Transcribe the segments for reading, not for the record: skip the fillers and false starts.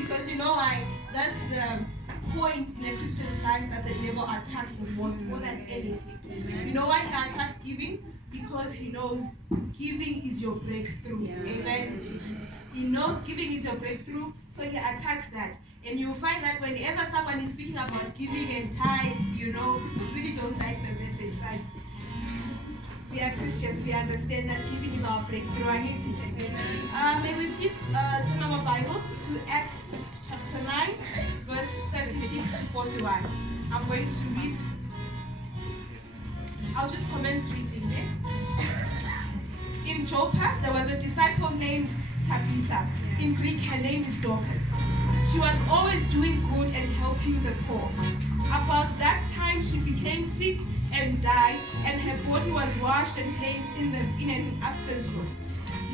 Because you know why? That's the point in a Christian's life that the devil attacks the most, more than anything. You know why he attacks giving? Because he knows giving is your breakthrough. Amen. He knows giving is your breakthrough, so he attacks that. And you'll find that whenever someone is speaking about giving and tithe, you really don't like the message. But we are Christians, we understand that giving is our breakthrough. I need to may we please turn our Bibles to Acts chapter 9, verse 36 to 41. I'm going to read. I'll just commence reading In Joppa, there was a disciple named Tabitha. In Greek, her name is Dorcas. She was always doing good and helping the poor. About that time, she became sick and died, and her body was washed and placed in an upstairs room.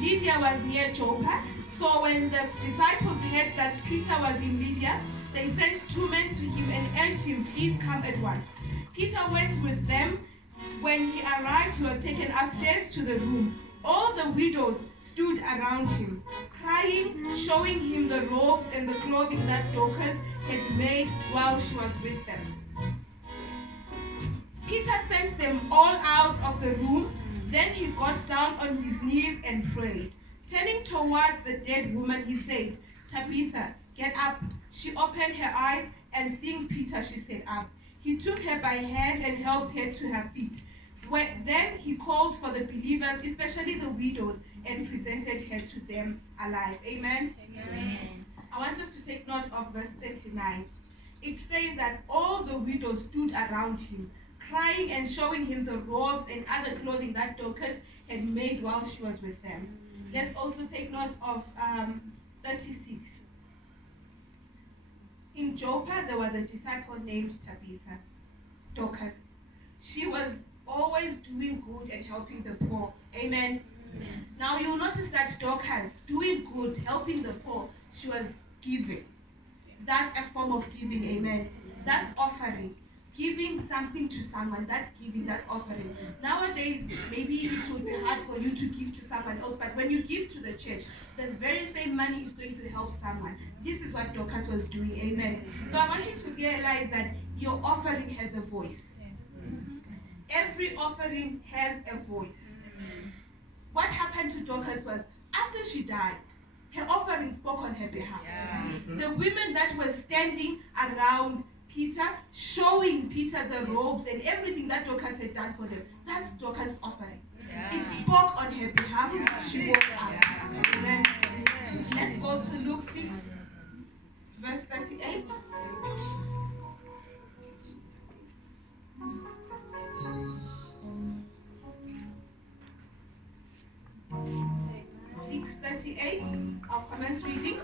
Lydia was near Joppa, so when the disciples heard that Peter was in Lydia, they sent 2 men to him and urged him, "Please come at once." Peter went with them. When he arrived, he was taken upstairs to the room. All the widows stood around him, crying, showing him the robes and the clothing that Dorcas had made while she was with them. Peter sent them all out of the room. Then he got down on his knees and prayed. Turning toward the dead woman, he said, "Tabitha, get up." She opened her eyes, and seeing Peter, she sat up. He took her by hand and helped her to her feet. Then he called for the believers, especially the widows, and presented her to them alive. Amen? Amen. I want us to take note of verse 39. It says that all the widows stood around him, crying and showing him the robes and other clothing that Dorcas had made while she was with them. Let's also take note of 36. In Joppa, there was a disciple named Tabitha, Dorcas. She was always doing good and helping the poor. Amen. Amen. Now you'll notice that Dorcas, doing good, helping the poor, she was giving. That's a form of giving. Amen. That's offering. Giving something to someone, that's giving, that's offering. Nowadays, maybe it would be hard for you to give to someone else, but when you give to the church, this very same money is going to help someone. This is what Dorcas was doing. Amen. So I want you to realize that your offering has a voice. Every offering has a voice. What happened to Dorcas was, after she died, her offering spoke on her behalf. The women that were standing around Peter, showing Peter the robes and everything that Dorcas had done for them, that's Dorcas' offering. It spoke on her behalf. She woke up. Amen. Let's go to Luke 6, verse 38. I'll commence reading.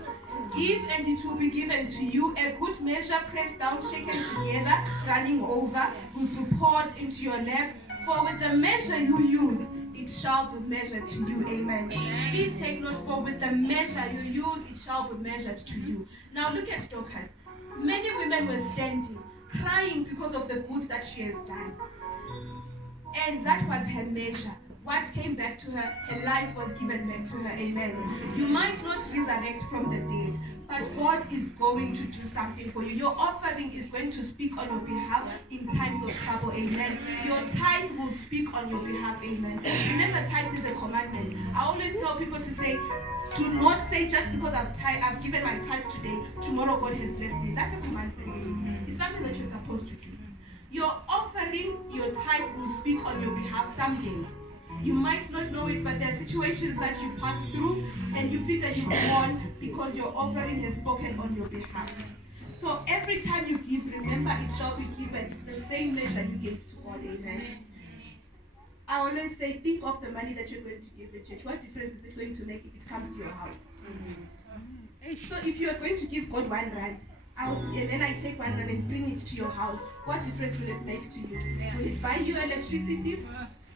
Give and it will be given to you, a good measure, pressed down, shaken together, running over, will be poured into your lap. For with the measure you use, it shall be measured to you. Amen. Please take note, for with the measure you use, it shall be measured to you. Now look at Dorcas. Many women were standing, crying because of the good that she has done. And that was her measure. What came back to her, her life was given back to her. Amen. You might not resurrect from the dead, but God is going to do something for you. Your offering is going to speak on your behalf in times of trouble. Amen. Your tithe will speak on your behalf. Amen. Remember, tithe is a commandment. I always tell people to say, do not say just because I've given my tithe today, tomorrow God has blessed me. That's a commandment. It's something that you're supposed to do. Your offering, your tithe will speak on your behalf someday. You might not know it, but there are situations that you pass through and you feel that you've won because your offering has spoken on your behalf. So every time you give, remember it shall be given the same measure you gave to God. Amen. I always say, think of the money that you're going to give the church. What difference is it going to make if it comes to your house? So if you are going to give God R1 out, and then I take R1 and bring it to your house, what difference will it make to you? Will it buy you electricity?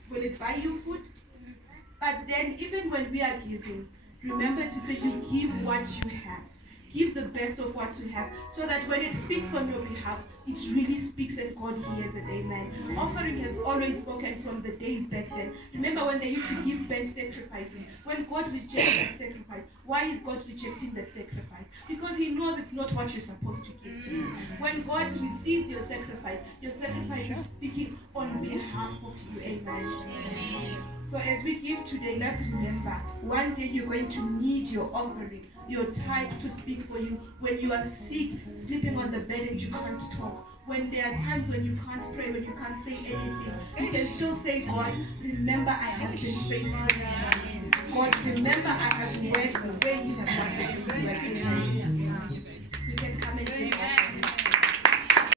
Will it buy you food? But then even when we are giving, remember to say you give what you have. Give the best of what you have, so that when it speaks on your behalf, it really speaks and God hears it. Amen. Offering has always spoken from the days back then. Remember when they used to give burnt sacrifices? When God rejects that sacrifice, why is God rejecting that sacrifice? Because he knows it's not what you're supposed to give to him. When God receives your sacrifice is speaking on behalf of you. Amen. So as we give today, let's remember, one day you're going to need your offering, your tithe to speak for you. When you are sick, sleeping on the bed and you can't talk. When there are times when you can't pray, when you can't say anything, you can still say, God, remember I have been faithful. God, remember I have worked the way you have done it.